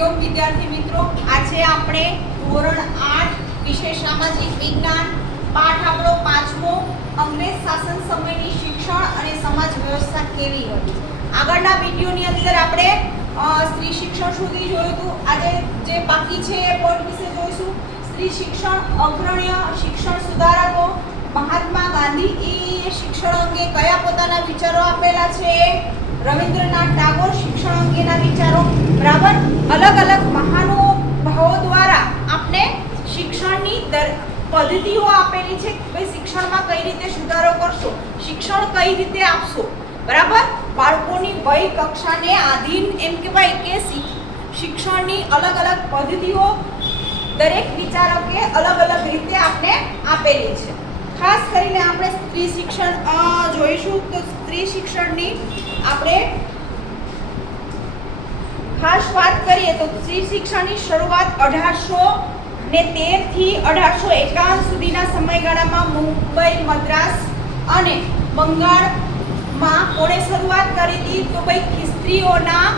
हरिओम विद्यार्थी मित्रों, आज આપણે ધોરણ 8 વિષય સામાજિક વિજ્ઞાન પાઠ આપણો 5મો અંગ્રેજ શાસન સમયની શિક્ષણ અને સમાજ વ્યવસ્થા કેવી હતી। આગળના વિડિયોની અંદર આપણે સ્ત્રી શિક્ષણ સુધી જોયું હતું। આજે જે બાકી છે એ પોઈન્ટ વિશે જોઈશું। સ્ત્રી શિક્ષણ અગ્રણ્ય શિક્ષણ સુધારકો મહાત્મા ગાંધી એ શિક્ષણ અંગે કયા પોતાના વિચારો આપેલા છે। रविंद्रनाथ टागोर शिक्षण अंगेना विचारों बराबर अलग अलग महानुभावों द्वारा आपने शिक्षणनी पद्धतिओ आपेली छे। भाई शिक्षण में कई रीते सुधारो करशो, शिक्षण कई रीते आपशो बराबर। बाळकोनी वय कक्षाने आधीन एम कहेवाय के शिक्षणनी अलग अलग पद्धतिओ दरेक विचारके अलग अलग रीते आपने आपेली छे। खास करीने आपणे स्त्री शिक्षण जोईशुं तो स्त्री शिक्षणनी આપણે ખાસ વાત કરીએ તો સ્ત્રી શિક્ષણની શરૂઆત 1813 થી 1851 સુધીના સમયગાળામાં મુંબઈ, મદ્રાસ અને બંગાળમાં કોણે શરૂઆત કરી હતી? તો ભાઈ ખ્રિસ્તીઓના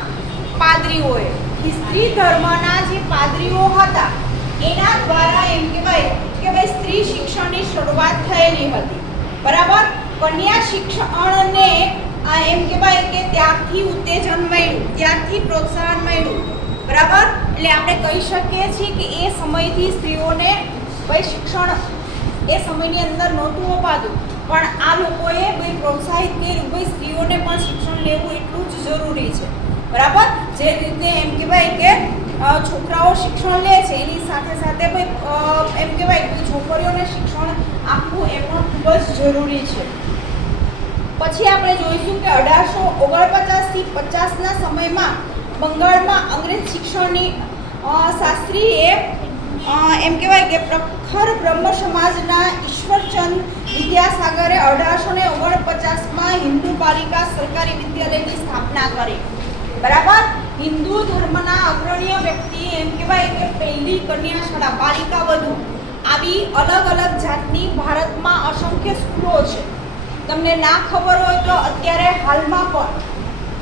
પાદરીઓએ, ખ્રિસ્તી ધર્મના જે પાદરીઓ હતા એના द्वारा એમ કહેવાય કે ભાઈ સ્ત્રી શિક્ષણની શરૂઆત થયેલી હતી બરાબર। કન્યા શિક્ષણને एम कहेवाय के त्यागथी उत्तेजन मळ्युं, त्यागथी प्रोत्साहन मळ्युं बराबर। એટલે આપણે કહી શકીએ છીએ કે એ સમયથી સ્ત્રીઓને ભાઈ શિક્ષણ એ સમયની અંદર નહોતું અપાતું, પણ આ લોકોએ ભાઈ પ્રોત્સાહિત કર્યું ભાઈ સ્ત્રીઓને પણ શિક્ષણ લેવું એટલું જ જરૂરી છે બરાબર। જે રીતે એમ કહેવાય કે છોકરાઓ શિક્ષણ લે છે એની સાથે સાથે ભાઈ એમ કહેવાય કે છોકરીઓને શિક્ષણ આપવું એ પણ ખૂબ જ જરૂરી છે। પછી આપણે જોઈશું કે 1849 થી 50 ના સમયમાં બંગાળમાં અંગ્રેજ શિક્ષણની શાસ્ત્રીએ એમ કહેવાય કે પ્રખર બ્રહ્મ સમાજના ઈશ્વરચંદ વિદ્યાસાગરે 1849 માં હિન્દુ બાલિકા સરકારી વિદ્યાલયની સ્થાપના કરી બરાબર। હિન્દુ ધર્મના અગ્રણી વ્યક્તિ એમ કહેવાય કે પહેલી કન્યા શાળા બાલિકા વધુ આવી અલગ અલગ જાતની ભારતમાં અસંખ્ય સ્કૂલો છે। તમને ના ખબર હોય તો અત્યારે હાલમાં પણ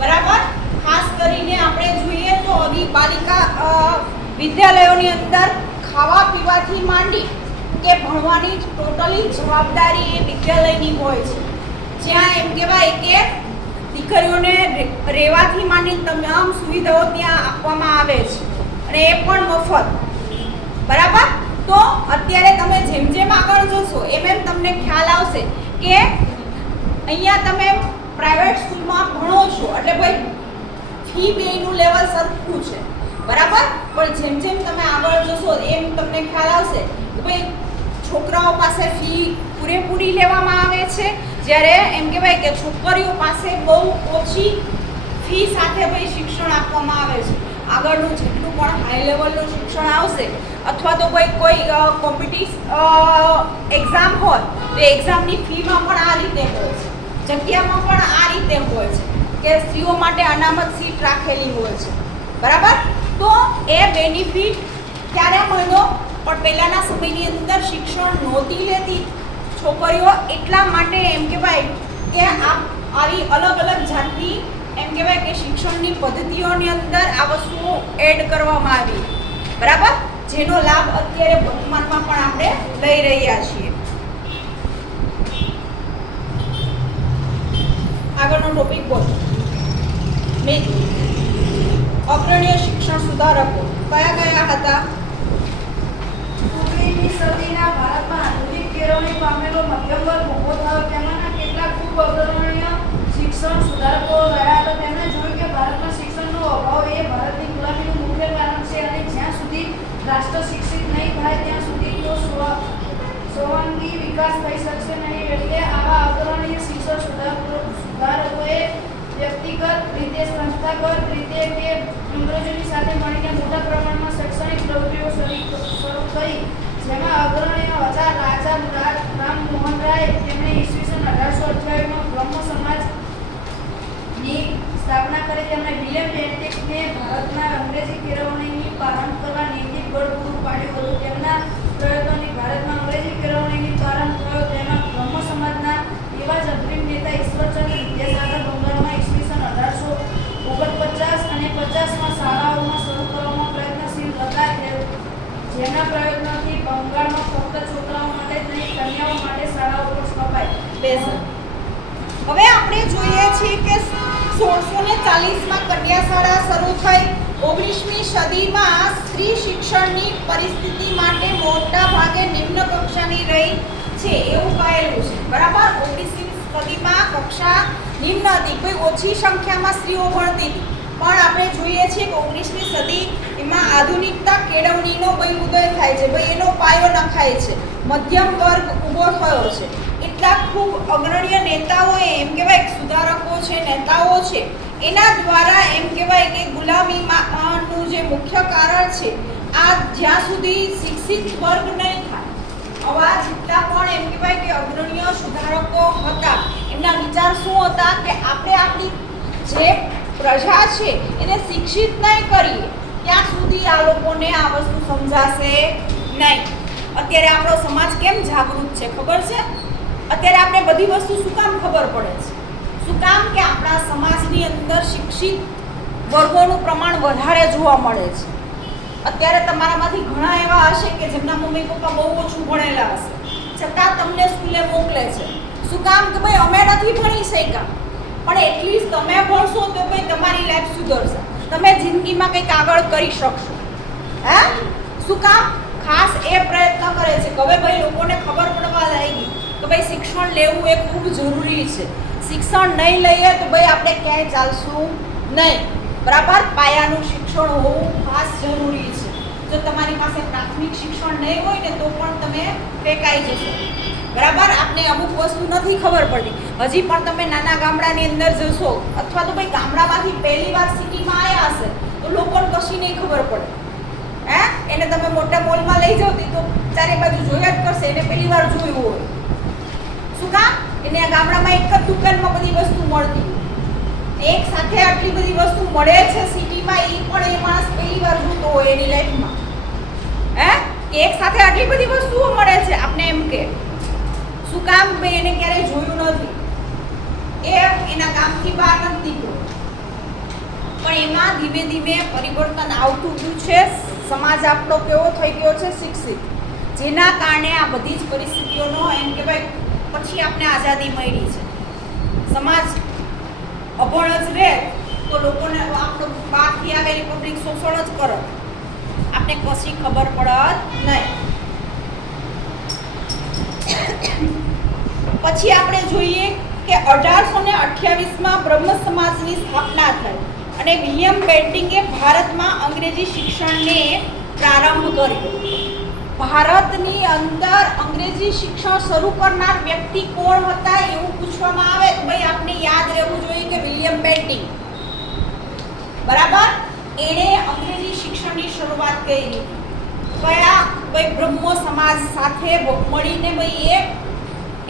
બરાબર ખાસ કરીને આપણે જોઈએ તો આવી બાલિકા વિદ્યાલયોની અંદર ખાવા પીવાથી માંડી કે ભણવાની ટોટલી જવાબદારી એ વિદ્યાલયની હોય છે, જ્યાં એમ કહેવાય કે દીકરીઓને રહેવાથી માંડી તમામ સુવિધાઓ ત્યાં આપવામાં આવે છે અને એ પણ મફત બરાબર। તો અત્યારે તમે જેમ જેમ આગળ જશો એમ એમ તમને ખ્યાલ આવશે કે અહીંયા તમે પ્રાઇવેટ સ્કૂલમાં ભણો છો એટલે ભાઈ ફી બેનું લેવલ સરખું છે બરાબર, પણ જેમ જેમ તમે આગળ જશો એમ તમને ખ્યાલ આવશે કે ભાઈ છોકરાઓ પાસે ફી પૂરેપૂરી લેવામાં આવે છે, જ્યારે એમ કહેવાય કે છોકરીઓ પાસે બહુ ઓછી ફી સાથે ભાઈ શિક્ષણ આપવામાં આવે છે। આગળનું જેટલું પણ હાઈ લેવલનું શિક્ષણ આવશે અથવા તો કોઈ કોમ્પિટિટિવ એક્ઝામ હોય તો એક્ઝામની ફીમાં પણ આ રીતે હોય છે, જગ્યામાં પણ આ રીતે હોય છે કે સ્ત્રીઓ માટે અનામત સીટ રાખેલી હોય છે બરાબર। તો એ બેનિફિટ ક્યારે મળ્યો? પણ પહેલાંના સમયની અંદર શિક્ષણ નહોતી લેતી છોકરીઓ, એટલા માટે એમ કહેવાય કે આવી અલગ અલગ જાતની એમ કહેવાય કે શિક્ષણની પદ્ધતિઓની અંદર આ વસ્તુઓ એડ કરવામાં આવી બરાબર, જેનો લાભ અત્યારે વર્તમાનમાં પણ આપણે લઈ રહ્યા છીએ। આગળનો ટોપિક બોલો, અગ્રણીય શિક્ષણ સુધારકો કયા કયા હતા? 19મી સદીના ભારતમાં આધુનિક કેળવણી પામેલો મધ્યમ વર્ગ ઊભો થયો। તેમાંના કેટલાક ખૂબ અગ્રણીય શિક્ષણ સુધારકો રહ્યા હતા। તેમણે જોયું કે ભારતમાં શિક્ષણનો અભાવ એ ભારતની ગુલામીનું મુખ્ય કારણ છે અને જ્યાં સુધી રાષ્ટ્ર શિક્ષિત નહીં થાય ત્યાં સુધી તો સર્વાંગી વિકાસ થઈ શકશે નહીં। એટલે આવા અગ્રણીય શિક્ષણ સુધારકોએ વ્યક્તિગત રીતે, સંસ્થાગત રીતે કે અંગ્રેજોની સાથે મળીને મોટા પ્રમાણમાં શૈક્ષણિક પ્રવૃત્તિઓ શરૂ કરી, જેમાં અગ્રણીઓ હતા રાજા રામમોહન રાય। તેમણે ઈસવીસન 1828માં બ્રહ્મ સમાજની સ્થાપના કરી। તેમણે વિલિયમ બેન્ટિકને ભારતના અંગ્રેજી કેળવણીની પ્રારંભ કરવા નૈતિક બળ પૂરું પાડ્યું હતું। તેમના પ્રયત્નોથી ભારતમાં અંગ્રેજી કેળવણીની પ્રારંભ થયો। તેમાં બ્રહ્મ સમાજના એવા જ અગ્રીમ નેતા ઈશ્વરચંદ્ર વિદ્યાસાગર બંગાળમાં ઈસવીસન 1849 અને 50માં શાળાઓમાં શરૂ કરવામાં લેસર. હવે આપણે જોઈએ છીએ કે 1640માં કન્યા શાળા શરૂ થઈ. 19મી સદીમાં સ્ત્રી શિક્ષણની પરિસ્થિતિ માટે મોટા ભાગે નિમ્ન કક્ષાની રહી છે એવું કહેલું છે. બરાબર. 19મી સદીમાં કક્ષા નિમ્ન હતી, કોઈ ઓછી સંખ્યામાં સ્ત્રીઓ ભણતી હતી. પણ આપણે જોઈએ છીએ કે 19મી સદી એમાં આધુનિકતા કેળવણીનો ભાઈ ઉદય થાય છે, ભાઈ એનો પાયો નખાય છે, મધ્યમ વર્ગ ઊભો થયો છે. એટલા ખૂબ અગ્રણીય નેતાઓએ એમ કહેવાય સુધારકો છે, નેતાઓ છે, એના દ્વારા એમ કહેવાય કે ગુલામીનું જે મુખ્ય કારણ છે આ જ્યાં સુધી શિક્ષિત વર્ગ નહીં થાય, આવા જેટલા પણ એમ કહેવાય કે અગ્રણીય સુધારકો હતા એમના વિચાર શું હતા કે આપણે આપણી જે પ્રજા છે એને શિક્ષિત નહીં કરીએ ત્યાં સુધી આ લોકોને આ વસ્તુ સમજાશે નહીં. અત્યારે આપણો સમાજ કેમ જાગૃત છે ખબર છે? અત્યારે આપણે બધી વસ્તુ શું કામ ખબર પડે છે? શું કામ કે આપણા સમાજની અંદર શિક્ષિત વર્ગોનું પ્રમાણ વધારે જોવા મળે છે. અત્યારે તમારામાંથી ઘણા એવા હશે કે જેમના મમ્મી પપ્પા બહુ ઓછું ભણેલા હશે, છતાં તમને સ્કૂલે મોકલે છે. શું કામ કે ભાઈ અમે નથી ભણી શક્યા, પણ એટલીસ્ટ તમે ભણશો તો ભાઈ તમારી લાઈફ સુધરશે, તમે જિંદગીમાં કંઈક આગળ કરી શકશો. હે શું કામ? ખાસ એ પ્રયત્ન કરે છે કે હવે ભાઈ લોકોને ખબર પડવા લાગી કે ભાઈ શિક્ષણ લેવું એ ખૂબ જરૂરી છે. શિક્ષણ નહીં લઈએ તો ભાઈ આપણે ક્યાંય ચાલશું નહીં. બરાબર. પાયાનું શિક્ષણ હોવું ખાસ જરૂરી છે. જો તમારી પાસે પ્રાથમિક શિક્ષણ નહીં હોય ને તો પણ તમે ફેંકાઈ જશો. બરાબર. આપને અમુક વસ્તુ નથી ખબર પડતી. હજી પણ તમે નાના ગામડાની અંદર જશો અથવા તો ભાઈ ગામડામાંથી પહેલી વાર સિટીમાં આવ્યા હશે તો લોકોને કશી નહીં ખબર પડે. હે એને તમે મોટા મોલમાં લઈ જાઓ તો ચારે બાજુ જોયા જ કરશે, એને પહેલી વાર જોયું હોય. શું કામ? એને આ ગામડામાં એક જ દુકાનમાં બધી વસ્તુ મળતી, એક સાથે આટલી બધી વસ્તુ મળે છે સિટીમાં, એ પણ એ માણસ પહેલી વાર જોતો હોય એની લાઈફમાં. હે કે એક સાથે આટલી બધી વસ્તુઓ મળે છે આપને એમ કે શું કામ? ભાઈ એને ક્યારેય જોયું નથી, એ એના ગામથી બહાર નથી નીકળ્યો. પણ એમાં ધીમે ધીમે પરિવર્તન આવતું ગયું છે. સમાજ આપણો કેવો થઈ ગયો છે? શિક્ષિત. જેના કારણે આ બધી જ પરિસ્થિતિઓનો એમ કે ભાઈ પછી આપણે આઝાદી મળી છે. સમાજ અભણ જ રહે તો લોકોને આપણો બહારથી આવેલી પબ્લિક શોષણ જ કરે, આપણે કશી ખબર પડત નહીં. પછી આપણે જોઈએ કે 1828માં બ્રહ્મ સમાજની સ્થાપના થઈ અને વિલિયમ બેન્ટિંગે ભારતમાં અંગ્રેજી શિક્ષણને પ્રારંભ કર્યો. ભારતની અંદર અંગ્રેજી શિક્ષણ શરૂ કરનાર વ્યક્તિ કોણ હતા એવું પૂછવામાં આવે તો ભાઈ આપણે યાદ રહેવું જોઈએ કે વિલિયમ બેન્ટિંગ. બરાબર. એણે અંગ્રેજી શિક્ષણની શરૂઆત કરી. કયા? ભાઈ બ્રહ્મ સમાજ સાથે મળીને ભાઈ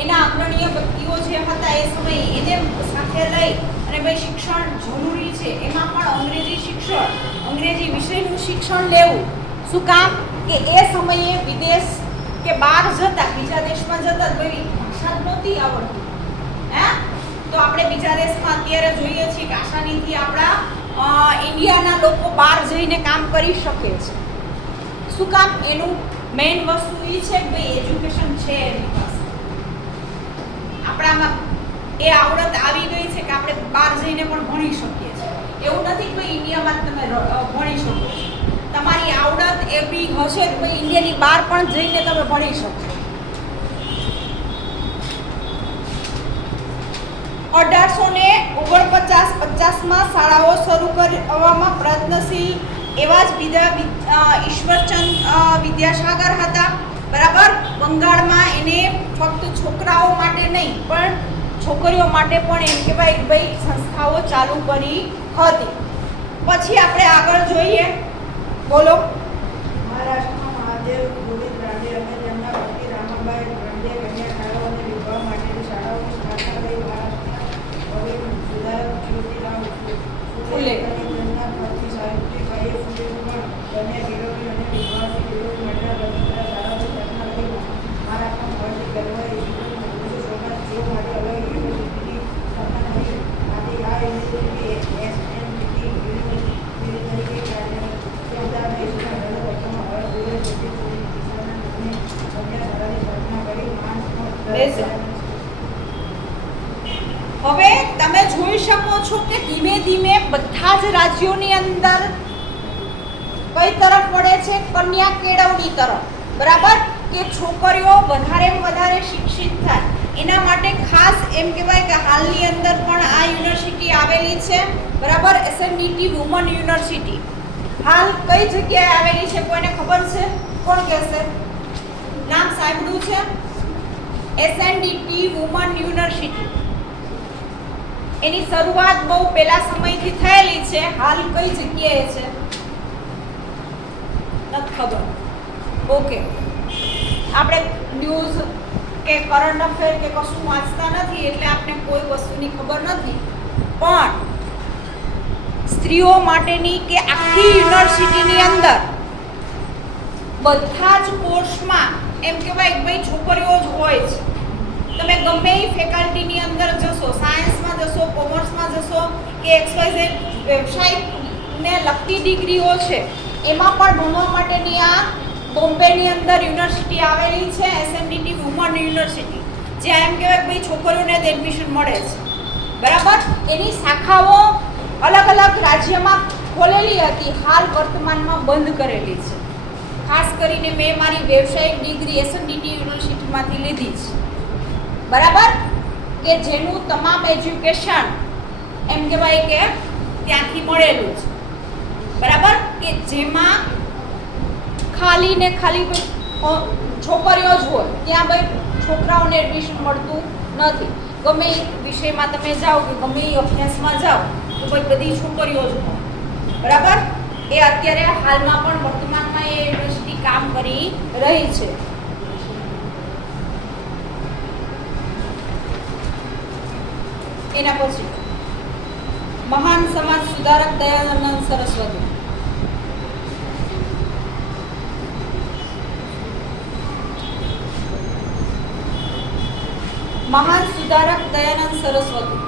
એના અગ્રણીય વ્યક્તિઓ જે હતા એ સમયે એને સાથે લઈ અને ભાઈ શિક્ષણ જરૂરી છે, એમાં પણ અંગ્રેજી શિક્ષણ, અંગ્રેજી વિષયનું શિક્ષણ લેવું. શું કામ? કે એ સમયે વિદેશ કે બહાર જતા, બીજા દેશમાં જતા ભાઈ ભાષા જ નહોતી આવડતી. હે તો આપણે બીજા દેશમાં અત્યારે જોઈએ છીએ કે આસાનીથી આપણા ઇન્ડિયાના લોકો બહાર જઈને કામ કરી શકે છે. શું કામ? એનું મેઇન વસ્તુ એ છે કે ભાઈ એજ્યુકેશન છે એની પાસે, આપણામાં એ આવડત આવી ગઈ છે કે આપણે બહાર જઈને પણ ભણી શકીએ છીએ. એવું નથી કે ભાઈ ઇન્ડિયામાં તમે ભણી શકો છો, તમારી આવડત એવી હશે તો ભાઈ ઇન્ડિયાની બહાર પણ જઈને તમે ભણી શકશો. 1849-50માં શાળાઓ શરૂ કરવામાં પ્રયત્નશીલ એવા જ બીજા ઈશ્વરચંદ વિદ્યાસાગર હતા. બરાબર. બંગાળમાં એને ફક્ત છોકરાઓ માટે નહીં પણ છોકરીઓ માટે પણ એમ કહેવાય કે ભાઈ સંસ્થાઓ ચાલુ કરી હતી. પછી આપણે આગળ જોઈએ. બોલો. મહારાષ્ટ્રમાં મહાદેવ ગોવિંદ રાંડે અને તેમના પત્ની રામાબાઈ રાંડે કન્યા શાળાઓ અને વિવાહ માટેની શાળાઓની સ્થાપના કરી. મહારાષ્ટ્રના પ્રવીણ સુધારક જ્યોતિરાવ ફૂલે અને તેમના પત્ની સાવિત્રીબાઈએ ફૂલેનું પણ કન્યા કેળવણી અને વિવાહની કેળવણી માટે રવિન્દ્ર શાળાઓની સ્થાપના કરી. મહારાષ્ટ્રમાં મહર્ષિ ગરવા ઈશ્વરચંદ્ર સોમનાથ જેઓ માટે અલગ યુનિવર્સિટીની સ્થાપના કરી. આથી આ યુનિવર્સિટી SNDT યુનિવર્સિટી તરીકે કાર્યરત છે. ઉત્તર દેશના ઘણા લોકોમાં હર્ષ જોડે સત્ય ચોરી કિસ્સાના નામે કન્યા શાળાની સ્થાપના કરી. તમે જોઈ શકો છો કે ધીમે ધીમે બધા જ રાજ્યોની અંદર કઈ તરફ વળે છે, કન્યા કેળવણી તરફ, બરાબર, કે છોકરીઓ વધારે શિક્ષિત થાય. એના માટે ખાસ એમ કહેવાય કે હાલની અંદર પણ આ યુનિવર્સિટી આવેલી છે, બરાબર, એસએનડીટી વુમન યુનિવર્સિટી. હાલ કઈ જગ્યાએ આવેલી છે કોઈને ખબર છે? કોણ કહેશે? નામ સાંભળ્યું છે? એસએનડીટી વુમન યુનિવર્સિટી. એની શરૂઆત બહુ પહેલા સમયથી થયેલી છે. હાલ કઈ જગ્યાએ છે? નથી ખબર. ઓકે, આપણે ન્યૂઝ કે કરંટ અફેર કે કશું વાંચતા નથી એટલે આપણે કોઈ વસ્તુની ખબર નથી. પણ સ્ત્રીઓ માટેની કે આખી યુનિવર્સિટીની અંદર બધા જ કોર્સમાં એમ કહેવાય કે ભાઈ છોકરીઓ જ હોય છે. તમે ગમે એ ફેકલ્ટીની અંદર જશો, સાયન્સમાં જશો, કોમર્સમાં જશો કે XYZ વ્યવસાયને લગતી ડિગ્રીઓ છે, એમાં પણ ભણવા માટેની આ બોમ્બેની અંદર યુનિવર્સિટી આવેલી છે, એસએનડીટી વુમન યુનિવર્સિટી, જ્યાં એમ કહેવાય કે ભાઈ છોકરીઓને જ એડમિશન મળે છે, બરાબર. એની શાખાઓ અલગ અલગ રાજ્યમાં ખોલેલી હતી, હાલ વર્તમાનમાં બંધ કરેલી છે. ખાસ કરીને મેં મારી વ્યવસાયિક ડિગ્રી એસએનડીટી યુનિવર્સિટીમાંથી લીધી છે, બરાબર, કે જેનું તમામ એજ્યુકેશન એમ કહેવાય કે ત્યાંથી મળેલું છે, બરાબર, કે જેમાં ખાલી ને ખાલી છોકરીઓ જ હોય, ત્યાં ભાઈ છોકરાઓને એડમિશન મળતું નથી. ગમે એ વિષયમાં તમે જાઓ કે ગમે એ અભ્યાસમાં જાઓ તો ભાઈ બધી છોકરીઓ જ હોય, બરાબર. એ અત્યારે હાલમાં પણ વર્તમાનમાં એ યુનિવર્સિટી કામ કરી રહી છે. એના પછી મહાન સમાજ સુધારક દયાનંદ સરસ્વતી. મહાન સુધારક દયાનંદ સરસ્વતી.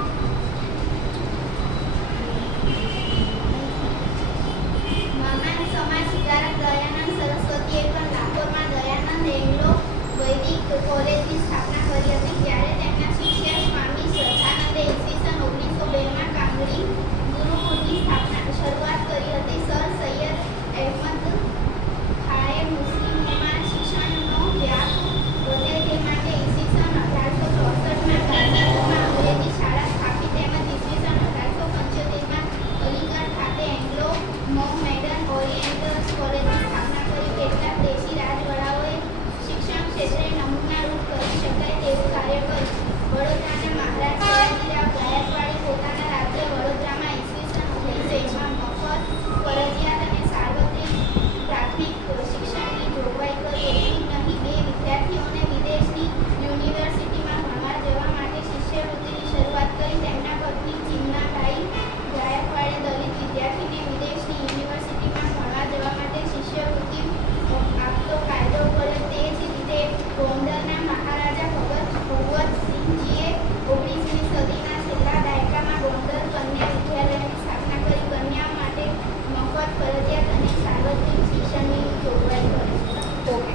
મહાન સમાજ સુધારક દયાનંદ સરસ્વતીએ પણ લાહોરમાં દયાનંદ એંગ્લો વૈદિક કોલેજની સ્થાપના કરી હતી. જ્યારે તેમના શિષ્ય સ્વામી સહજાનંદે ઈસવીસન 1902માં કાંગડી ગુરુકુળની શરૂઆત કરી હતી. સર સૈયદ અહેમદ ખાએ મુસ્લિમોમાં શિક્ષણનો વ્યાપ વધે તે માટે ઈસવીસન 1864માં ગાંધીનગરમાં અંગ્રેજી શાળા સ્થાપી તેમજ ઈસવીસન 1875માં અલીગઢ ખાતે એંગ્લો મોહમેડન ઓરિએન્ટલ કોલેજની સ્થાપના કરી. કેટલાક દેશી રાજવડાઓએ શિક્ષણ ક્ષેત્રે નમૂનારૂપ કરી શકાય તેવું કાર્ય કર્યું. વડોદરાના મહારાજ સયાજીરાવ ગાયકવાડે પોતાના રાજ્ય વડોદરામાં ઈસવીસન 1901માં મફત, ફરજિયાત અને સાર્વત્રિક પ્રાથમિક શિક્ષણની જોગવાઈ કરી. એટલું જ નહીં, 2 વિદ્યાર્થીઓને વિદેશની યુનિવર્સિટીમાં ભણવા જવા માટે શિષ્યવૃત્તિની શરૂઆત કરી. તેમના પત્ની ચિમનાબાઈ ગાયકવાડે દલિત વિદ્યાર્થીને વિદેશની યુનિવર્સિટીમાં ભણવા જવા માટે શિષ્યવૃત્તિ આપતો કાયદો કર્યો. તે જ રીતે ગોંડલના મહારાજા ભગવતસિંહજીએ 19મી સદીના છેલ્લા દાયકામાં ગોંડલ કન્યા વિદ્યાલયની સ્થાપના કરી. કન્યાઓ માટે મફત, ફરજિયાત અને સાર્વત્રિક શિક્ષણની જોગવાઈ કરી. ઓકે,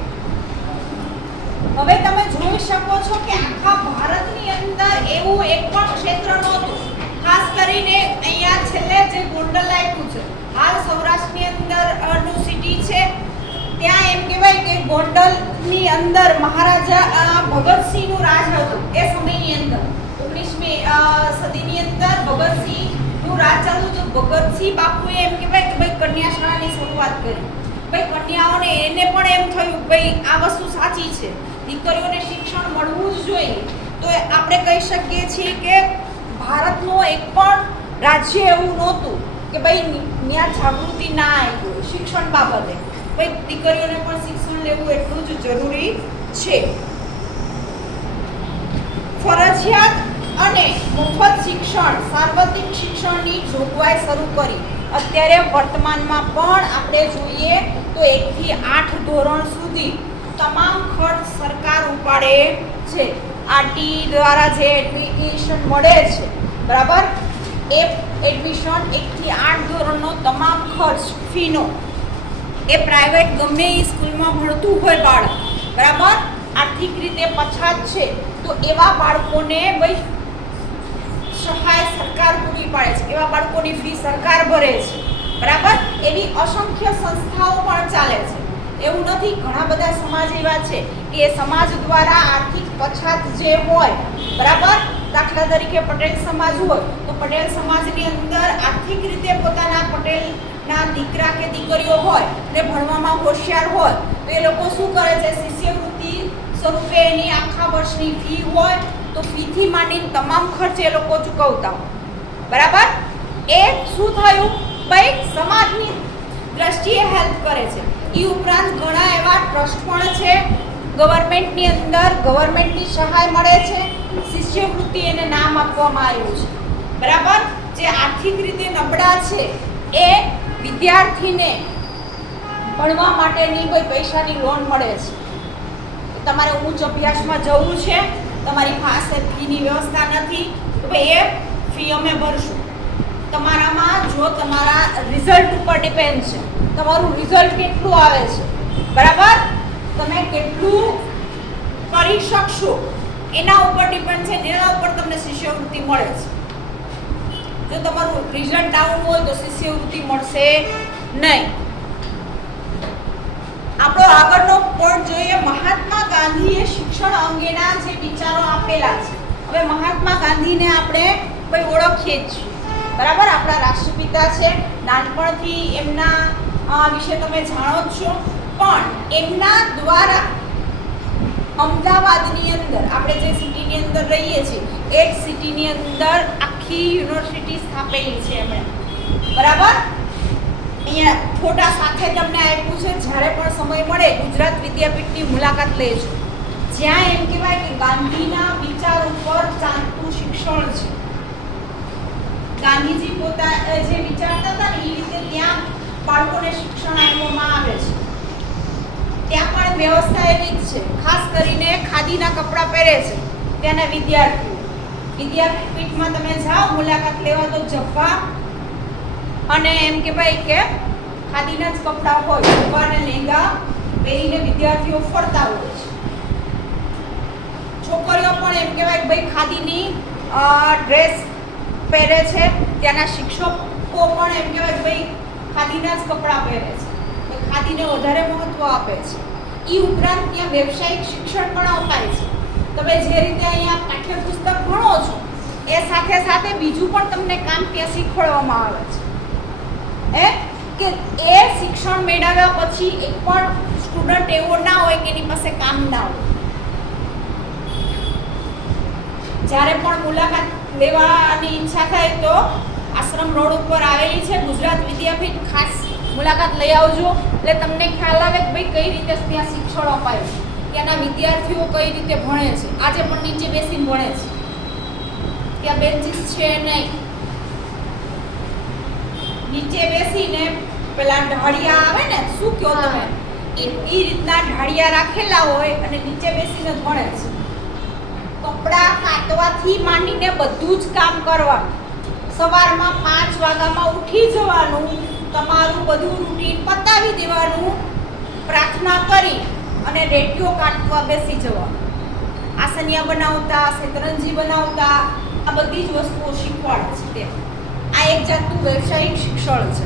હવે તમે જોઈ શકો છો કે આખા ભારતની અંદર એવું એક પણ ક્ષેત્ર નહોતું. ખાસ કરીને અહીંયા છેલ્લે જે ગોંડલ આપ્યું છે, હાલ સૌરાષ્ટ્રની અંદર નું સિટી છે, ત્યાં એમ કહેવાય કે ગોંડલની અંદર મહારાજા ભગતસિંહનું રાજ હતું. એ સમયની અંદર 19મી સદીની અંદર ભગતસિંહનું રાજ ચાલુ હતું. ભગતસિંહ બાપુએ એમ કહેવાય કે ભાઈ કન્યા શાળાની શરૂઆત કરી. ભાઈ કન્યાઓને એને પણ એમ થયું ભાઈ આ વસ્તુ સાચી છે, દીકરીઓને શિક્ષણ મળવું જ જોઈએ. તો આપણે કહી શકીએ છીએ કે ભારતનું એક પણ રાજ્ય એવું નહોતું કે ભાઈ ત્યાં જાગૃતિ ના આવી હોય શિક્ષણ બાબતે. ભાઈ દીકરીઓને પણ શિક્ષણ લેવું એટલું જ જરૂરી છે. ફરજિયાત અને મફત શિક્ષણ, સાર્વત્રિક શિક્ષણની જોગવાઈ શરૂ કરી. અત્યારે વર્તમાનમાં પણ આપણે જોઈએ તો 1 થી 8 ધોરણ સુધી તમામ ખર્ચ સરકાર ઉપાડે છે. આરટી દ્વારા જે એડમિશન મળે છે, બરાબર, એ એડમિશન 1 થી 8 ધોરણનો તમામ ખર્ચ ફીનો એ પ્રાઇવેટ ગમે એ સ્કૂલમાં ભણતું હોય બાળક, બરાબર, આર્થિક રીતે પછાત છે તો એવા બાળકોને ભાઈ સહાય સરકાર પૂરી પાડે છે, એવા બાળકોની ફી સરકાર ભરે છે, બરાબર. એવી અસંખ્ય સંસ્થાઓ પણ ચાલે છે. એવું નથી, ઘણા બધા સમાજ એવા છે કે સમાજ દ્વારા આર્થિક પછાત જે હોય, બરાબર, દાખલા તરીકે પટેલ સમાજ હોય તો પટેલ સમાજની અંદર આર્થિક રીતે પોતાના પટેલના દીકરા કે દીકરીઓ હોય અને ભણવામાં હોશિયાર હોય તો એ લોકો શું કરે છે, શિષ્યવૃત્તિ સ્વરૂપે એની આખા વર્ષની ફી હોય તો ફીથી માંડીને તમામ ખર્ચ એ લોકો ચૂકવતા હોય, બરાબર. એ શું થયું ભાઈ, સમાજની દ્રષ્ટિએ હેલ્પ કરે છે. એ ઉપરાંત ઘણા એવા ટ્રસ્ટ પણ છે ગવર્મેન્ટની અંદર, ગવર્મેન્ટની સહાય મળે છે, શિષ્યવૃત્તિ એને નામ આપવામાં આવ્યું છે, બરાબર. જે આર્થિક રીતે નબળા છે એ વિદ્યાર્થીને ભણવા માટેની કોઈ પૈસાની લોન મળે છે. તમારે ઉચ્ચ અભ્યાસમાં જવું છે, તમારી પાસે ફીની વ્યવસ્થા નથી તો ભાઈ એ ફી અમે ભરશું. તમારામાં જો તમારા રિઝલ્ટ ઉપર ડિપેન્ડ છે, તમારું રિઝલ્ટ કેટલું આવે છે, બરાબર, તમે કેટલું કરી શકશો એના ઉપર ડિપેન્ડ છે, એના ઉપર તમને શિષ્યવૃત્તિ મળે છે. જો તમારું રિઝલ્ટ ડાઉન હોય તો શિષ્યવૃત્તિ મળશે નહીં. આપણો આગળનો પોઈન્ટ જોઈએ, મહાત્મા ગાંધીએ શિક્ષણ અંગેના જે વિચારો આપેલા છે. હવે મહાત્મા ગાંધીને આપણે કોઈ ઓળખીએ જ છીએ, બરાબર, આપણા રાષ્ટ્રપિતા છે, નાનપણથી એમના વિશે તમે જાણો જ છો. પણ એમના દ્વારા અમદાવાદની અંદર, આપણે જે સિટીની અંદર રહીએ છીએ એ જ સિટીની અંદર આખી યુનિવર્સિટી સ્થાપેલી છે એમણે, બરાબર. અહીંયા ફોટા સાથે તમને આપ્યું છે, જ્યારે પણ સમય મળે ગુજરાત વિદ્યાપીઠની મુલાકાત લેજો, જ્યાં એમ કહેવાય કે ગાંધીના વિચાર ઉપર ચાલતું શિક્ષણ છે. ગાંધીજી પોતા જે વિચારતા હતા ને એ રીતે ત્યાં બાળકોને શિક્ષણ આપવામાં આવે છે. ત્યાં પણ વ્યવસ્થા એવી જ છે, ખાસ કરીને ખાદીના કપડાં પહેરે છે ત્યાંના વિદ્યાર્થીઓ. વિદ્યાપીઠમાં તમે જાઓ મુલાકાત લેવા તો જબ્બા અને એમ કે ભાઈ કે ખાદીના જ કપડાં હોય, જબ્બા અને લેંગા પહેરીને વિદ્યાર્થીઓ ફરતા હોય છે. છોકરીઓ પણ એમ કહેવાય કે ભાઈ ખાદીની ડ્રેસ પહેરે છે. ત્યાંના શિક્ષકો પણ એમ કહેવાય કે ભાઈ ખાદીના જ કપડાં પહેરે છે, ખાદીને વધારે મહત્વ આપે છે. એ ઉપરાંત ત્યાં વ્યવસાયિક શિક્ષણ પણ અપાય છે. તમે જે રીતે અહીંયા પાઠ્યપુસ્તક ભણો છો એ સાથે સાથે બીજું પણ તમને કામ ત્યાં શીખવાડવામાં આવે છે. કે એ શિક્ષણ મેળવ્યા પછી એક પણ સ્ટુડન્ટ એવો ના હોય કે એની પાસે કામ ના હોય. જ્યારે પણ મુલાકાત લેવાની ઈચ્છા થાય તો આશ્રમ રોડ ઉપર આવેલી છે ગુજરાત વિદ્યાપીઠ, ખાસ મુલાકાત લઈ આવજો એટલે તમને ખ્યાલ આવે કે ભાઈ કઈ રીતે ત્યાં શિક્ષણ અપાય છે, ત્યાંના વિદ્યાર્થીઓ કઈ રીતે ભણે છે. આજે પણ નીચે બેસીને ભણે છે, ત્યાં બેન્ચીસ છે નહીં, નીચે બેસીને પેલા ઢાળિયા આવે ને, શું કહો તમે, એ રીતના ઢાળિયા રાખેલા હોય અને નીચે બેસીને ભણે છે. કપડાં કાઢવાથી માંડીને બધું જ કામ કરવાનું. સવારમાં 5 વાગ્યામાં ઉઠી જવાનું, તમારું બધું રૂટીન પતાવી દેવાનું, પ્રાર્થના કરી અને રેડિયો કાઢવા બેસી જવાનું. આસનિયા બનાવતા, શેતરંજી બનાવતા, આ બધી જ વસ્તુઓ શીખવાડે છે તે. આ એક જાતનું વ્યવસાયિક શિક્ષણ છે.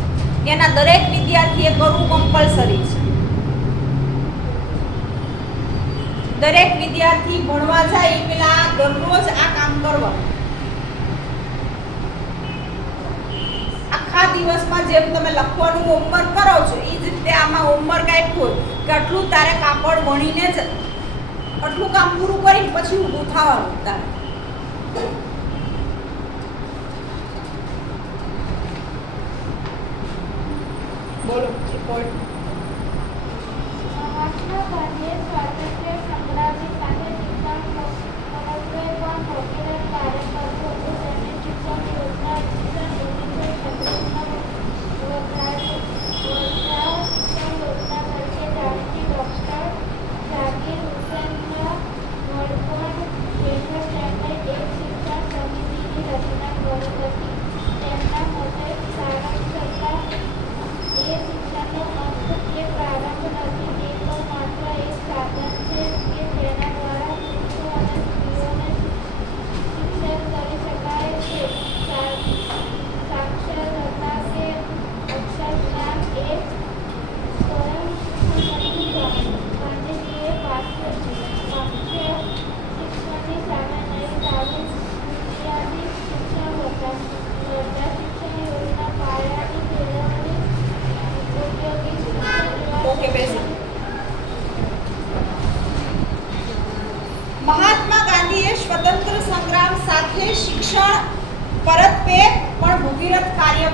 એના દરેક વિદ્યાર્થીએ કરવું કમ્પલસરી છે. દરેક વિદ્યાર્થી ભણવા જાય પેલા દરરોજ આ કામ કરવાનું. આખા દિવસમાં જેમ તમે લખવાનું હોમવર્ક કરો છો એ જ રીતે આમાં હોમવર્ક આપ્યું હોય કે આટલું તારે કાપડ વણીને જ આટલું કામ પૂરું કરી પછી ઊભું થવાનું તારે. બોલો પોઈન્ટ. મહાત્મા ગાંધીએ સ્વાતંત્ર્ય સંગ્રામની સાથે શિક્ષણ મહત્વે પણ વકીલાત કાર્ય કર્યું હતું. તેમણે શિક્ષણ યોજના યોજના તરીકે જાણીતી ડૉક્ટર ઝાકીર હુસૈનના વડપણ હેઠળ તેમણે એક શિક્ષણ સમિતિની રચના કરી હતી. તેમના મતે પ્રારંભ કરતા એ શિક્ષણનો અંત કે પ્રારંભ નથી, તે તો માત્ર એક સાધન છે કે જેના દ્વારા પુરુષો અને સ્ત્રીઓને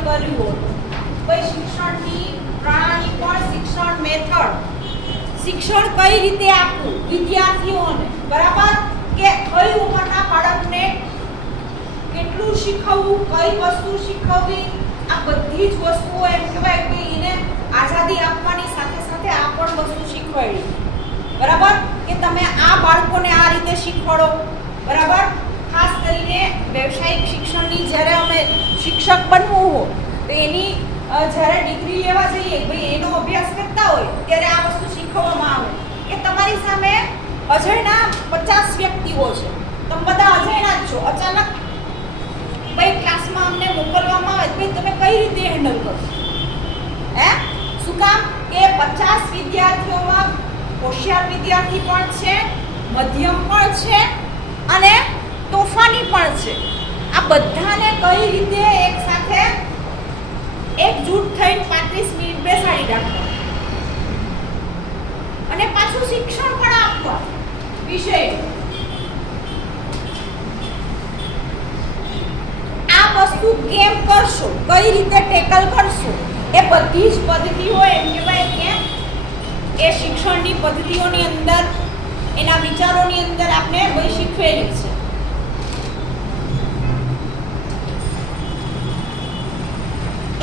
કર્યું હતું. ભાઈ શિક્ષણની પ્રણાલી પણ શિક્ષણ મેથડ, શિક્ષણ કઈ રીતે આપવું વિદ્યાર્થીઓને, બરાબર, કે કઈ ઉંમરના બાળકને કેટલું શીખવવું, કઈ વસ્તુ શીખવવી, આ બધી જ વસ્તુઓ એમ કહેવાય કે એને આઝાદી આપવાની સાથે સાથે આ પણ વસ્તુ શીખવાડી, બરાબર, કે તમે આ બાળકોને આ રીતે શીખવાડો, બરાબર. ખાસ કરીને વ્યવસાયિક શિક્ષણની જ્યારે અમે શિક્ષક બનવું હોય તો એની જ્યારે ડિગ્રી લેવા જઈએ, ભાઈ એનો અભ્યાસ કરતા હોય ત્યારે આ વસ્તુ શીખવવામાં આવે કે તમારી સામે અજયના 50 વ્યક્તિઓ છે, તમે બધા અજયના જ છો, અચાનક ભાઈ ક્લાસમાં અમને મોકલવામાં આવે, ભાઈ તમે કઈ રીતે હેન્ડલ કરશો? શું કામ કે 50 વિદ્યાર્થીઓમાં હોશિયાર વિદ્યાર્થી પણ છે, મધ્યમ પણ છે અને તોફાની પણ છે. આ બધાને કઈ રીતે એક સાથે એકજૂટ થઈને 35 મિનિટ બેસાડી રાખવા અને પાછું શિક્ષણ પણ આપવા વિષય. આ વસ્તુ કેમ કરશો, કઈ રીતે ટેકલ કરશો, એ બધી જ પદ્ધતિઓ એમ કહેવાય કે એ શિક્ષણની પદ્ધતિઓની અંદર, એના વિચારોની અંદર આપણે બધી શીખવેલી છે.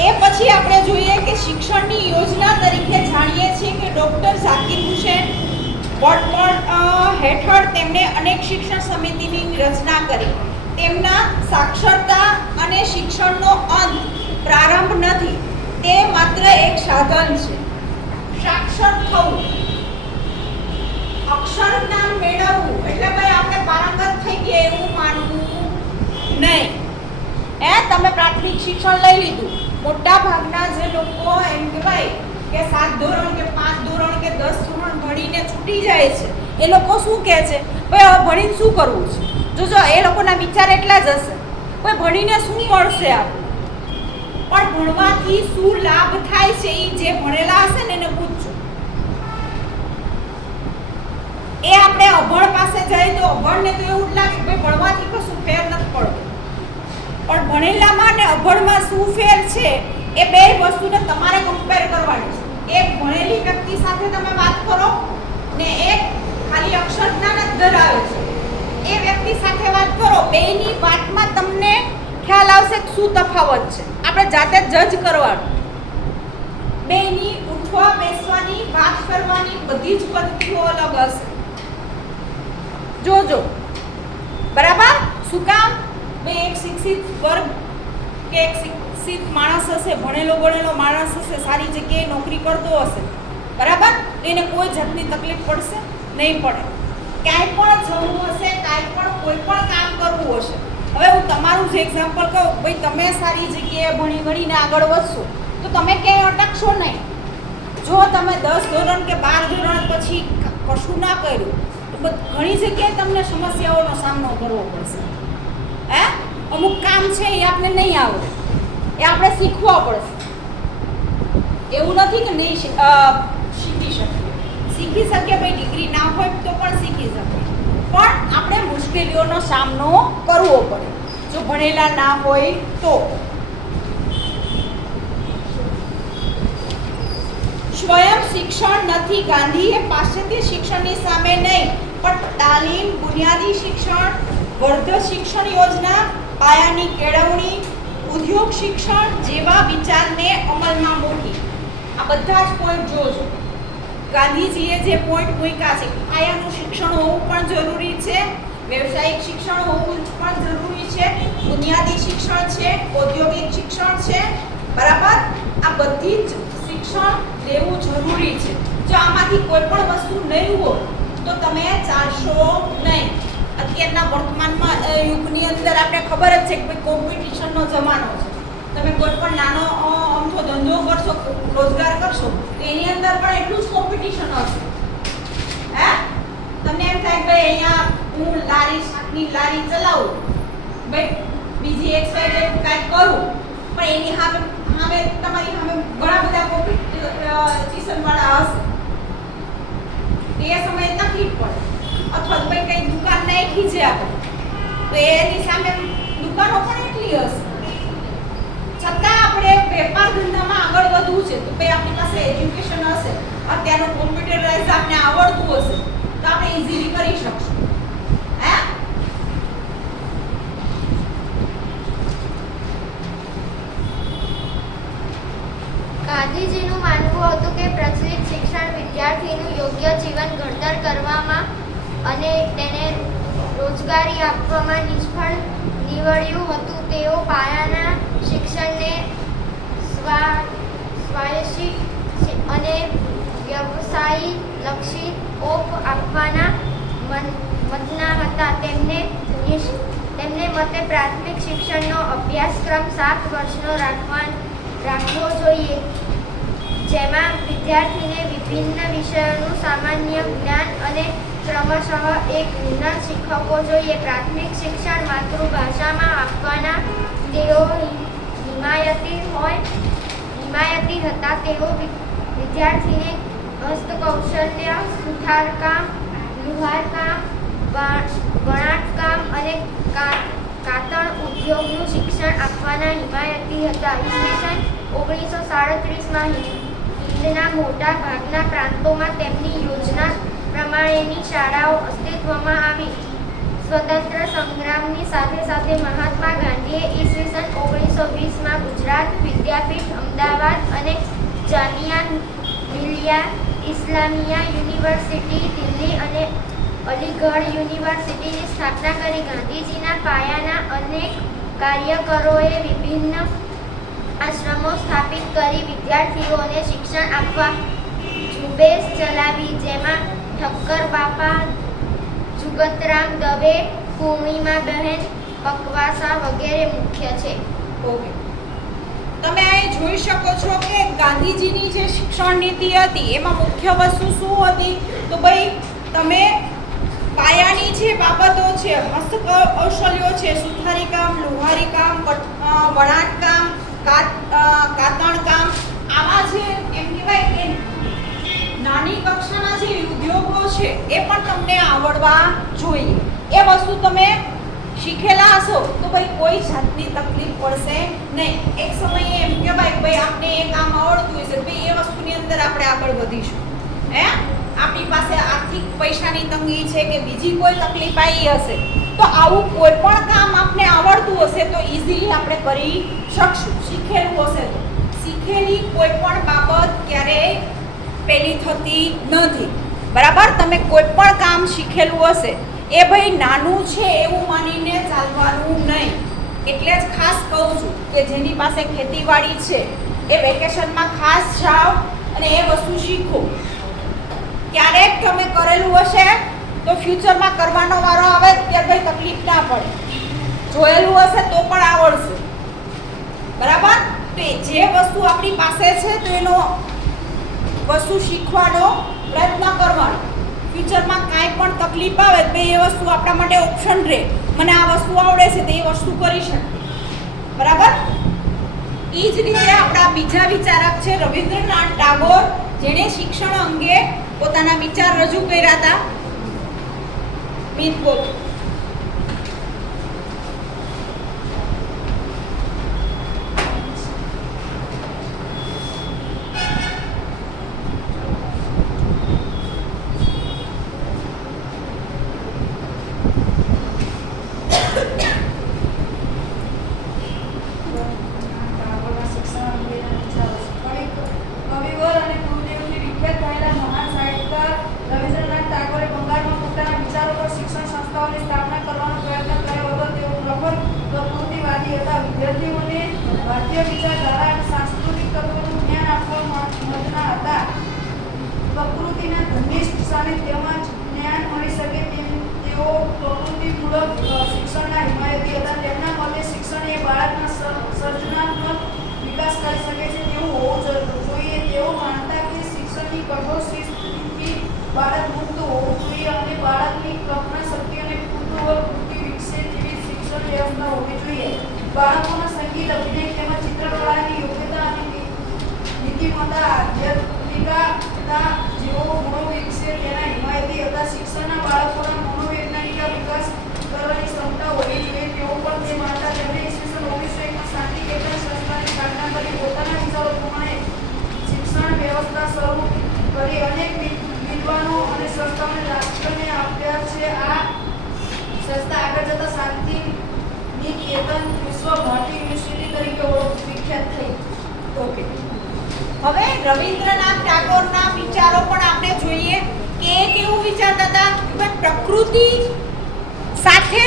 એ પછી આપણે જોઈએ કે શિક્ષણની યોજના તરીકે જાણીએ છીએ કે ડૉક્ટર ઝાકિર હુસેન વડપણ હેઠળ તેમણે અનેક શિક્ષણ સમિતિની રચના કરી. તેમના સાક્ષરતા અને શિક્ષણનો અંત પ્રારંભ નથી, તે માત્ર એક સાધન છે. સાક્ષર થવું, અક્ષર જ્ઞાન મેળવવું એટલે ભાઈ આપણે પારંગત થઈ ગયા એવું માનવું નહીં. તમે પ્રાથમિક શિક્ષણ લઈ લીધું, મોટા ભાગના જે લોકો એમ કહેવાય કે 7 ધોરણ કે 5 ધોરણ કે 10 ધોરણ ભણીને છૂટી જાય છે, એ લોકો શું કહે છે, ભાઈ હવે ભણીને શું કરવું છે? જોજો એ લોકોના વિચાર એટલા જ હશે, ભાઈ ભણીને શું મળશે આપણને, પણ ભણવાથી શું લાભ થાય છે એ જે ભણેલા હશે ને એને પૂછજો. એ આપણે અભણ પાસે જઈએ તો અભણને તો એવું જ લાગે કે ભાઈ ભણવાથી કશું ફેર નથી પડતો, પણ ભણેલામાં ને અભણમાં શું ફેર છે એ બે વસ્તુને તમારે કમ્પેર કરવાની છે. એક ભણેલી વ્યક્તિ સાથે તમે વાત કરો ને એક ખાલી અક્ષર જ્ઞાન જ ધરાવે છે એ વ્યક્તિ સાથે વાત કરો, બેની વાતમાં તમને ખ્યાલ આવશે કે શું તફાવત છે. આપણે જાતે જજ કરવાનું. બેની ઉઠવા બેસવાની, વાત કરવાની બધી જ પદ્ધતિઓ અલગ હશે. જોજો, બરાબર. શું કામ? ભાઈ એક શિક્ષિત વર્ગ કે એક શિક્ષિત માણસ હશે, ભણેલો ગણેલો માણસ હશે, સારી જગ્યાએ નોકરી કરતો હશે, બરાબર, એને કોઈ જાતની તકલીફ પડશે નહીં પડે. ક્યાંય પણ જવું હશે, કાંઈ પણ કોઈ પણ કામ કરવું હશે. હવે હું તમારું જ એક્ઝામ્પલ કહું, ભાઈ તમે સારી જગ્યાએ ભણી ગણીને આગળ વધશો તો તમે ક્યાંય અટકશો નહીં. જો તમે 10 ધોરણ કે 12 ધોરણ પછી કશું ના કર્યું તો ઘણી જગ્યાએ તમને સમસ્યાઓનો સામનો કરવો પડશે. અમુક કામ છે એ આપણે નહીં આવડે, એ આપણે શીખવા પડશે. એવું નથી કે નહીં શીખી શકીએ, શીખી શકીએ, ભાઈ ડિગ્રી ના હોય તો પણ શીખી શકીએ, પણ આપણે મુશ્કેલીઓનો સામનો કરવો પડે જો ભણેલા ના હોય તો. સ્વયં શિક્ષણ નથી. ગાંધીએ પાશ્ચાત્ય શિક્ષણની સામે નહીં પણ તાલીમ, બુનિયાદી શિક્ષણ, વર્ધ શિક્ષણ યોજના, પાયાની કેળવણી, ઉદ્યોગ શિક્ષણ જેવા વિચારને અમલમાં મૂકી. આ બધા જ પોઈન્ટ જોજો. ગાંધીજીએ જે પોઈન્ટ મૂક્યા છે, પાયાનું શિક્ષણ હોવું પણ જરૂરી છે, વ્યવસાયિક શિક્ષણ હોવું પણ જરૂરી છે, બુનિયાદી શિક્ષણ છે, ઔદ્યોગિક શિક્ષણ છે, બરાબર. આ બધી જ શિક્ષણ લેવું જરૂરી છે. જો આમાંથી કોઈ પણ વસ્તુ નહીં હોય તો તમે ચાલશો નહીં. અત્યારના વર્તમાનમાં યુગની અંદર આપણે ખબર જ છે કે ભાઈ કોમ્પિટિશનનો જમાનો છે. તમે કોઈ પણ નાનો અમથો ધંધો કરશો, રોજગાર કરશો તો એની અંદર પણ એટલું જ કોમ્પિટિશન હશે. તમને એમ થાય કે ભાઈ અહીંયા હું શાકની લારી ચલાવું, ભાઈ બીજી એક સાઈડ કાંઈક કરું, પણ એની સામે તમારી સામે ઘણા બધા કોમ્પિટિશન વાળા હશે. એ સમયે તકલીફ પડે. અથવા તો ભાઈ કઈ દુકાન નાખી છે આપણે તો એની સામે દુકાનો પણ એટલી હશે, છતાં આપણે વેપાર ધંધામાં આગળ વધવું છે તો ભાઈ આપણી પાસે એજ્યુકેશન હશે, અત્યારનું કોમ્પ્યુટરાઇઝ આપણે આવડતું હશે તો આપણે ઇઝીલી કરી શકશું. હે ગાંધીજીનું માનવું હતું કે પ્રચલિત શિક્ષણ વિદ્યાર્થીનું યોગ્ય જીવન ઘડતર કરવામાં અને તેને રોજગારી આપવામાં નિષ્ફળ નીવડ્યું હતું. તેઓ પાયાના શિક્ષણને સ્વાયત્ત અને વ્યવસાયલક્ષી ઓપ આપવાના મતના હતા. તેમને મતે પ્રાથમિક શિક્ષણનો અભ્યાસક્રમ 7 વર્ષનો રાખવો જોઈએ, જેમાં વિદ્યાર્થીને વિભિન્ન વિષયોનું સામાન્ય જ્ઞાન અને ક્રમશઃ એક હુનર શીખવવો જોઈએ. પ્રાથમિક શિક્ષણ માતૃભાષામાં આપવાના તેઓ હિમાયતી હતા. તેઓ વિદ્યાર્થીને હસ્તકૌશલ્ય, સુથારકામ, લુહારકામ, વણાટકામ અને કાતણ ઉદ્યોગનું શિક્ષણ આપવાના હિમાયતી હતા. ઈસવીસન 1937માં હિંદના મોટા ભાગના પ્રાંતોમાં તેમની યોજના પ્રમાણેની શાળાઓ અસ્તિત્વમાં આવી. સ્વતંત્ર સંગ્રામની સાથે સાથે મહાત્મા ગાંધીએ ઈસવીસન 1920માં ગુજરાત વિદ્યાપીઠ, અમદાવાદ અને જામિયા મિલિયા ઇસ્લામિયા યુનિવર્સિટી, દિલ્હી અને અલીગઢ યુનિવર્સિટીની સ્થાપના કરી. ગાંધીજીના પાયાના અનેક કાર્યકરોએ વિભિન્ન આશ્રમો સ્થાપિત કરી વિદ્યાર્થીઓને શિક્ષણ આપવા ઝુંબેશ ચલાવી, જેમાં ઠક્કર બાપા, જુગતરામ દવે, પૂર્ણિમાબહેન પકવાસા વગેરે મુખ્ય છે. ઓકે, તમે અહીં જોઈ શકો છો કે ગાંધીજીની જે શિક્ષણ નીતિ હતી એમાં મુખ્ય વસ્તુ શું હતી તો ભાઈ તમે પાયાની જે બાબતો છે, હસ્તકૌશલ્યો છે, સુથારી કામ, લુહારી કામ, વણાટ કામ, કાતણ કામ, આવા જે એમ કહેવાય કે નાની કક્ષાના જે ઉદ્યોગો છે એ પણ તમને આવડવા જોઈએ. એ વસ્તુ તમે શીખેલા હશો તો ભાઈ કોઈ જાતની તકલીફ પડશે નહીં. એક સમયે એમ કહેવાય કે ભાઈ આપણે એ કામ આવડતું હશે, ભાઈ એ વસ્તુની અંદર આપણે આગળ વધીશું. હે આપણી પાસે આર્થિક પૈસાની તંગી છે કે બીજી કોઈ તકલીફ આવી હશે તો આવું કોઈ પણ કામ આપણે આવડતું હશે તો ઇઝીલી આપણે કરી શકશું. શીખેલું હશે તો શીખેલી કોઈ પણ બાબત ક્યારેય પેલી થતી નથી. બરાબર, તમે કોઈ પણ કામ શીખેલું હશે એ ભાઈ નાનું છે એવું માનીને ચાલવાનું નહીં. એટલે જ ખાસ કહું છું કે જેની પાસે ખેતીવાડી છે એ વેકેશનમાં ખાસ જાઓ અને એ વસ્તુ શીખો. ક્યારેક તમે કરેલું હશે તો ફ્યુચરમાં કરવાનો વારો આવે ત્યારે ભાઈ તકલીફ ના પડે. જોયેલું હશે તો પણ આવડશે. બરાબર, તો જે વસ્તુ આપણી પાસે છે તો એનો વસ્તુ શીખવાનો પ્રયત્ન કરવાનો. ફ્યુચરમાં કાંઈ પણ તકલીફ આવે તો એ વસ્તુ આપણા માટે ઓપ્શન રહે. મને આ વસ્તુ આવડે છે તો એ વસ્તુ કરી શકીએ. બરાબર, એ જ રીતે આપણા બીજા વિચારક છે રવિન્દ્રનાથ ટાગોર, જેણે શિક્ષણ અંગે પોતાના વિચાર રજૂ કર્યા હતા. મીત બોલો. ભારતીય વિચારધારા અને સાંસ્કૃતિક તત્વોનું જ્ઞાન આપવા મતના હતા. પ્રકૃતિના ધનિષ્ઠ સાનિધ્યમાં જ્ઞાન મળી શકે તેઓ પ્રકૃતિમૂલક શિક્ષણના હિમાયતી હતા. તેમના મતે શિક્ષણ એ બાળકના સર્જનાત્મક વિકાસ કરી શકે છે તેવું હોવું જોઈએ. તેઓ માનતા કે શિક્ષણની કઠોર શિસ્તથી બાળક મુક્ત હોવું જોઈએ અને બાળકની કલ્પના શક્તિ અને કુતૂહલ વૃત્તિ વિકસે તેવી શિક્ષણ વ્યવસ્થા હોવી જોઈએ. બાળકોના સંગીત, અભિનય તેમજ ચિત્રકળાની યોગ્યતા અને નીતિમત્તા, આધ્યાત્મિકતા જેવો ગુણો વિકસે તેના હિમાયતી હતા. શિક્ષણના બાળકોના મનોવૈજ્ઞાનિક વિકાસ કરવાની ક્ષમતા હોવી જોઈએ તેઓ પણ તે માનતા. તેમણે ઈસવીસન 1901માં શાંતિ નિર્માણ કરી પોતાના વિચારો પ્રમાણે શિક્ષણ વ્યવસ્થા શરૂ કરી અનેક વિદ્વાનો અને સંસ્થાઓને રાષ્ટ્રને આપ્યા છે. આ સંસ્થા આગળ જતા શાંતિ નિકેતન વિશ્વ ભારતી યુનિવર્સિટી તરીકે વિખ્યાત થઈ. ઓકે, હવે રવિન્દ્રનાથ ટાગોરના વિચારો પણ આપણે જોઈએ કે એ કેવું વિચારતા હતા કે ભાઈ પ્રકૃતિ સાથે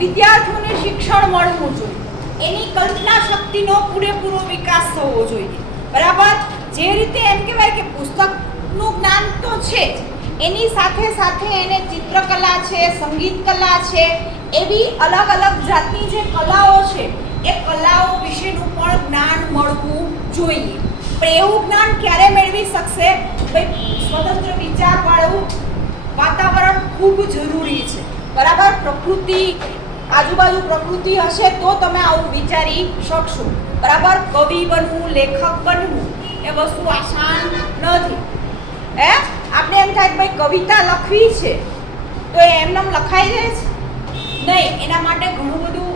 વિદ્યાર્થીઓને શિક્ષણ મળવું જોઈએ, એની કલ્પના શક્તિનો પૂરેપૂરો વિકાસ થવો જોઈએ. બરાબર, જે રીતે એમ કહેવાય કે પુસ્તકનું જ્ઞાન તો છે જ, એની સાથે સાથે એને ચિત્રકલા છે, સંગીત કલા છે, એવી અલગ અલગ જાતની જે કલાઓ છે એ કલાઓ વિશેનું પણ જ્ઞાન મળવું જોઈએ. પણ એવું જ્ઞાન ક્યારે મેળવી શકશે? ભાઈ સ્વતંત્ર વિચારવાળું વાતાવરણ ખૂબ જરૂરી છે. બરાબર, પ્રકૃતિ આજુબાજુ પ્રકૃતિ હશે તો તમે આવું વિચારી શકશો. બરાબર, કવિ બનવું, લેખક બનવું એ વસ્તુ આસાન નથી. આપણે એમ થાય કે ભાઈ કવિતા લખવી છે તો એ એમનેમ લખાઈ જાય છે? નહીં, એના માટે ઘણું બધું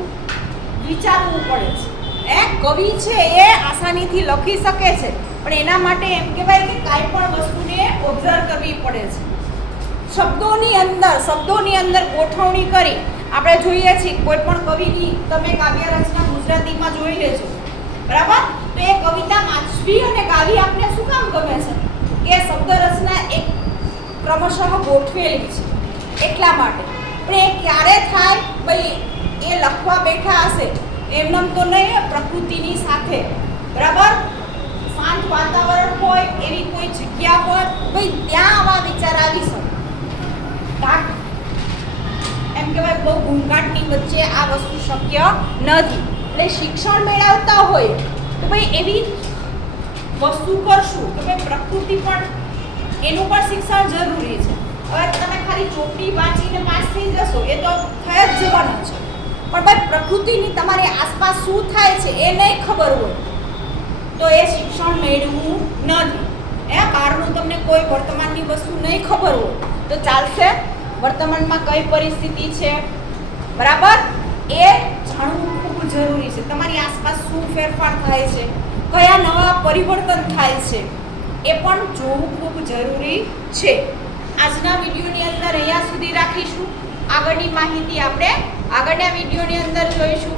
વિચારવું પડે છે. કવિ છે એ આસાનીથી લખી શકે છે, પણ એના માટે એમ કહેવાય કે કાંઈ પણ વસ્તુને ઓબ્ઝર્વ કરવી પડે છે. શબ્દોની અંદર ગોઠવણી કરી આપણે જોઈએ છીએ કોઈ પણ કવિની તમે કાવ્ય રચના ગુજરાતીમાં જોઈ લેજો. બરાબર, તો એ કવિતા વાંચવી અને ગાવી આપણે શું કામ ગમે છે કે શબ્દ રચના એક ક્રમશઃ ગોઠવેલી છે એટલા માટે. પણ એ ક્યારે થાય? ભાઈ એ લખવા બેઠા હશે એમનેમ તો નહીં, પ્રકૃતિની સાથે. બરાબર, શાંત વાતાવરણ હોય, એવી કોઈ જગ્યા હોય, ભાઈ ત્યાં આવા વિચાર આવી શકે. એમ કહેવાય બહુ ઘૂંઘાટની વચ્ચે આ વસ્તુ શક્ય નથી. એટલે શિક્ષણ મેળવતા હોય તો ભાઈ એવી વસ્તુ કરશું કે ભાઈ પ્રકૃતિ પણ એનું પણ શિક્ષણ જરૂરી છે. હવે તમે ખાલી ચોપડી વાંચીને પાસ થઈ જશો એ તો થઈ જ જવાનું છે, પણ ભાઈ પ્રકૃતિની તમારી આસપાસ શું થાય છે એ નહીં ખબર હોય તો એ શિક્ષણ મેળવવું નથી. બહારનું તમને કોઈ વર્તમાનની વસ્તુ નહીં ખબર હોય તો ચાલશે? વર્તમાનમાં કઈ પરિસ્થિતિ છે, બરાબર, એ જાણવું ખૂબ જરૂરી છે. તમારી આસપાસ શું ફેરફાર થાય છે, કયા નવા પરિવર્તન થાય છે, એ પણ જોવું ખૂબ જરૂરી છે. આજના વિડીયોની અંદર અહીંયા સુધી રાખીશું. આગળની માહિતી આપણે આગળના વિડીયોની અંદર જોઈશું.